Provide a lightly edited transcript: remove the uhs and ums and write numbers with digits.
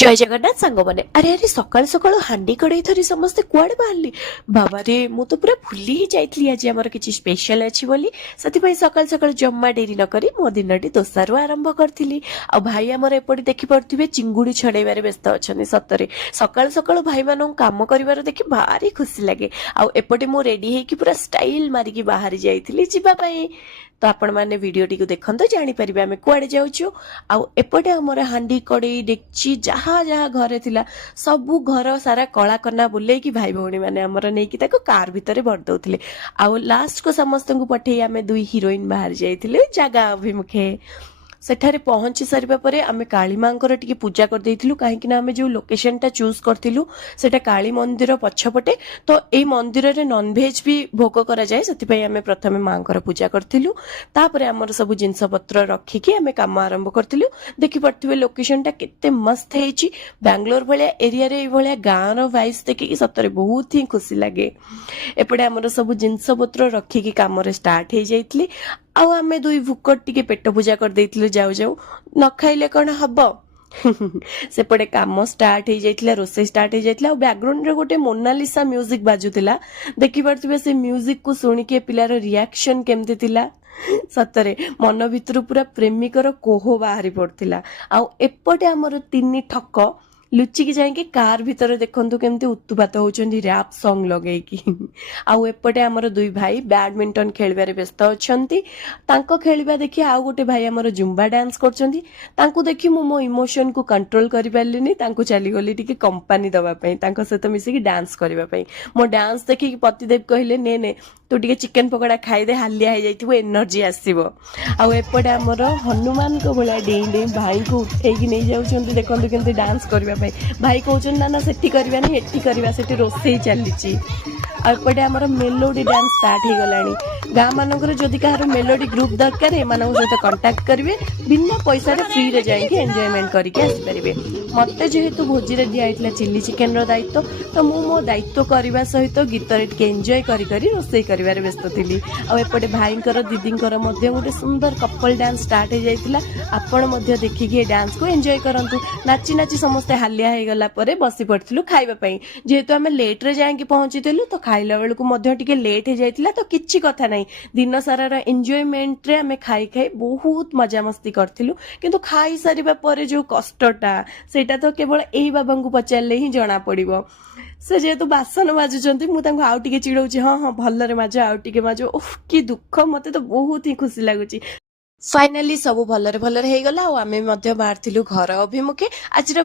ଜୟ ଜଗନ୍ନାଥ ସାଙ୍ଗମାନେ। ଆରେ ଆରେ ସକାଳୁ ସକାଳୁ ହାଣ୍ଡି କଡ଼େଇ ଧରି ସମସ୍ତେ କୁଆଡେ ବାହାରିଲି। ବାବାରେ ମୁଁ ତ ପୁରା ଭୁଲି ହିଁ ଯାଇଥିଲି ଆଜି ଆମର କିଛି ସ୍ପେଶାଲ ଅଛି ବୋଲି। ସେଥିପାଇଁ ସକାଳୁ ସକାଳୁ ଜମା ଡେରି ନ କରି ମୋ ଦିନଟି ଦୋସାରୁ ଆରମ୍ଭ କରିଥିଲି। ଆଉ ଭାଇ ଆମର ଏପଟେ ଦେଖିପାରୁଥିବେ ଚିଙ୍ଗୁଡି ଛଡେଇବାରେ ବ୍ୟସ୍ତ ଅଛନ୍ତି। ସତରେ ସକାଳୁ ସକାଳୁ ଭାଇମାନଙ୍କୁ କାମ କରିବାର ଦେଖି ଭାରି ଖୁସି ଲାଗେ। ଆଉ ଏପଟେ ମୁଁ ରେଡି ହେଇକି ପୁରା ଷ୍ଟାଇଲ ମାରିକି ବାହାରି ଯାଇଥିଲି ଯିବା ପାଇଁ। ତ ଆପଣମାନେ ଭିଡିଓଟିକୁ ଦେଖନ୍ତୁ, ଜାଣିପାରିବେ ଆମେ କୁଆଡେ ଯାଉଛୁ। ଆଉ ଏପଟେ ଆମର ହାଣ୍ଡି କଡେଇ ଡେକ୍ଚି ଯାହା ଯାହା ଘରେ ଥିଲା ସବୁ ଘର ସାରା କଳା କନା ବୁଲେଇକି ଭାଇ ଭଉଣୀ ମାନେ ଆମର ନେଇକି ତାକୁ କାର ଭିତରେ ଭରି ଦଉଥିଲେ। ଆଉ ଲାଷ୍ଟକୁ ସମସ୍ତଙ୍କୁ ପଠେଇ ଆମେ ଦୁଇ ହିରୋଇନ ବାହାରି ଯାଇଥିଲେ ଜାଗା ଅଭିମୁଖେ। ସେଠାରେ ପହଞ୍ଚି ସାରିବା ପରେ ଆମେ କାଳୀ ମାଙ୍କର ଟିକେ ପୂଜା କରିଦେଇଥିଲୁ, କାହିଁକି ନା ଆମେ ଯୋଉ ଲୋକେସନଟା ଚୁଜ କରିଥିଲୁ ସେଟା କାଳୀ ମନ୍ଦିର ପଛପଟେ। ତ ଏଇ ମନ୍ଦିରରେ ନନଭେଜ ବି ଭୋଗ କରାଯାଏ, ସେଥିପାଇଁ ଆମେ ପ୍ରଥମେ ମାଙ୍କର ପୂଜା କରିଥିଲୁ। ତାପରେ ଆମର ସବୁ ଜିନିଷ ପତ୍ର ରଖିକି ଆମେ କାମ ଆରମ୍ଭ କରିଥିଲୁ। ଦେଖିପାରୁଥିବେ ଲୋକେସନଟା କେତେ ମସ୍ତ ହେଇଛି। ବାଙ୍ଗାଲୋର ଭଳିଆ ଏରିଆରେ ଏଇଭଳିଆ ଗାଁର ଭାଇସ୍ ଦେଖିକି ସତରେ ବହୁତ ହିଁ ଖୁସି ଲାଗେ। ଏପଟେ ଆମର ସବୁ ଜିନିଷ ପତ୍ର ରଖିକି କାମରେ ଷ୍ଟାର୍ଟ ହେଇଯାଇଥିଲି। ଆଉ ଆମେ ଦୁଇ ଭୁକଟ ଟିକେ ପେଟ ପୂଜା କରିଦେଇଥିଲୁ ଯାଉ ଯାଉ। ନ ଖାଇଲେ କଣ ହବ। ସେପଟେ କାମ ଷ୍ଟାର୍ଟ ହେଇଯାଇଥିଲା, ରୋଷେଇ ଷ୍ଟାର୍ଟ ହେଇଯାଇଥିଲା। ଆଉ ବ୍ୟାକଗ୍ରାଉଣ୍ଡରେ ଗୋଟେ ମୋନାଲିସା ମ୍ୟୁଜିକ ବାଜୁଥିଲା। ଦେଖିପାରୁଥିବେ ସେ ମ୍ୟୁଜିକକୁ ଶୁଣିକି ଏ ପିଲାର ରିଆକ୍ସନ କେମିତି ଥିଲା। ସତରେ ମନ ଭିତରୁ ପୁରା ପ୍ରେମିକର କୋହ ବାହାରି ପଡୁଥିଲା। ଆଉ ଏପଟେ ଆମର ତିନି ଠକ ଲୁଚିକି ଯାଇକି କାର ଭିତରେ ଦେଖନ୍ତୁ କେମିତି ଉତ୍ତୁପାତ ହଉଛନ୍ତି ରାପ ସଙ୍ଗ ଲଗେଇକି। ଆଉ ଏପଟେ ଆମର ଦୁଇ ଭାଇ ବ୍ୟାଡମିଣ୍ଟନ ଖେଳିବାରେ ବ୍ୟସ୍ତ ଅଛନ୍ତି। ତାଙ୍କ ଖେଳିବା ଦେଖି ଆଉ ଗୋଟେ ଭାଇ ଆମର ଜୁମ୍ବା ଡ୍ୟାନ୍ସ କରୁଛନ୍ତି। ତାଙ୍କୁ ଦେଖି ମୁଁ ମୋ ଇମୋସନକୁ କଣ୍ଟ୍ରୋଲ କରିପାରିଲିନି, ତାଙ୍କୁ ଚାଲିଗଲି ଟିକେ କମ୍ପାନୀ ଦବା ପାଇଁ, ତାଙ୍କ ସହିତ ମିଶିକି ଡ୍ୟାନ୍ସ କରିବା ପାଇଁ। ମୋ ଡ୍ୟାନ୍ସ ଦେଖିକି ପତିଦେବ କହିଲେ ନେ ନେ ତୁ ଟିକେ ଚିକେନ ପକୋଡା ଖାଇଦେ, ହାଲିଆ ହେଇଯାଇଥିବୁ, ଏନର୍ଜି ଆସିବ। ଆଉ ଏପଟେ ଆମର ହନୁମାନଙ୍କ ଭଳିଆ ଡେଇଁ ଡେଇଁ ଭାଇଙ୍କୁ ଉଠେଇକି ନେଇଯାଉଛନ୍ତି, ଦେଖନ୍ତୁ କେମିତି ଡ୍ୟାନ୍ସ କରିବା ପାଇଁ। ଭାଇ କହୁଛନ୍ତି ନା ନା ସେଠି କରିବାନି ଏଠି କରିବା, ସେଠି ରୋଷେଇ ଚାଲିଛି। ଆଉ ଏପଟେ ଆମର ମେଲୋଡି ଡ୍ୟାନ୍ସ ଷ୍ଟାର୍ଟ ହେଇଗଲାଣି। ଗାଁ ମାନଙ୍କରେ ଯଦି କାହାର ମେଲୋଡି ଗ୍ରୁପ ଦରକାର ଏମାନଙ୍କ ସହିତ କଣ୍ଟାକ୍ଟ କରିବେ, ବିନା ପଇସାରେ ଫ୍ରିରେ ଯାଇକି ଏନ୍ଜୟମେଣ୍ଟ କରିକି ଆସିପାରିବେ। ମତେ ଯେହେତୁ ଭୋଜିରେ ଦିଆଯାଇଥିଲା ଚିଲି ଚିକେନର ଦାୟିତ୍ୱ, ତ ମୁଁ ମୋ ଦାୟିତ୍ୱ କରିବା ସହିତ ଗୀତରେ ଟିକେ ଏନ୍ଜୟ କରି କରି ରୋଷେଇ କରିବାରେ ବ୍ୟସ୍ତ ଥିଲି। ଆଉ ଏପଟେ ଭାଇଙ୍କର ଦିଦିଙ୍କର ମଧ୍ୟ ଗୋଟେ ସୁନ୍ଦର କପଲ ଡ୍ୟାନ୍ସ ଷ୍ଟାର୍ଟ ହେଇଯାଇଥିଲା। ଆପଣ ମଧ୍ୟ ଦେଖିକି ଏ ଡ୍ୟାନ୍ସକୁ ଏନ୍ଜୟ କରନ୍ତୁ। ନାଚି ନାଚି ସମସ୍ତେ ହାଲିଆ ହେଇଗଲା ପରେ ବସି ପଡିଥିଲୁ ଖାଇବା ପାଇଁ। ଯେହେତୁ ଆମେ ଲେଟରେ ଯାଇକି ପହଞ୍ଚିଥିଲୁ ତ ଖାଇଲା ବେଳକୁ ମଧ୍ୟ ଟିକେ ଲେଟ୍ ହେଇଯାଇଥିଲା, ତ କିଛି କଥା ନାହିଁ। ଦିନ ସାରାର ଏନ୍ଜୟମେଣ୍ଟରେ ଆମେ ଖାଇ ଖାଇ ବହୁତ ମଜାମସ୍ତି କରିଥିଲୁ। କିନ୍ତୁ ଖାଇସାରିବା ପରେ ଯୋଉ କଷ୍ଟଟା, ସେଇଟା ତ କେବଳ ଏଇ ବାବାଙ୍କୁ ପଚାରିଲେ ହିଁ ଜଣା ପଡିବ। ସେ ଯେହେତୁ ବାସନ ମାଜୁଛନ୍ତି ମୁଁ ତାଙ୍କୁ ଆଉ ଟିକେ ଚିଡଉଛି, ହଁ ହଁ ଭଲରେ ମାଜ, ଆଉ ଟିକେ ମାଜ। ଓଃ କି ଦୁଃଖ, ମତେ ତ ବହୁତ ହିଁ ଖୁସି ଲାଗୁଛି। ଫାଇନାଲି ସବୁ ଭଲରେ ଭଲରେ ହେଇଗଲା। ଆଉ ଆମେ ମଧ୍ୟ ବାହାରିଥିଲୁ ଘର ଅଭିମୁଖେ। ଆଜିର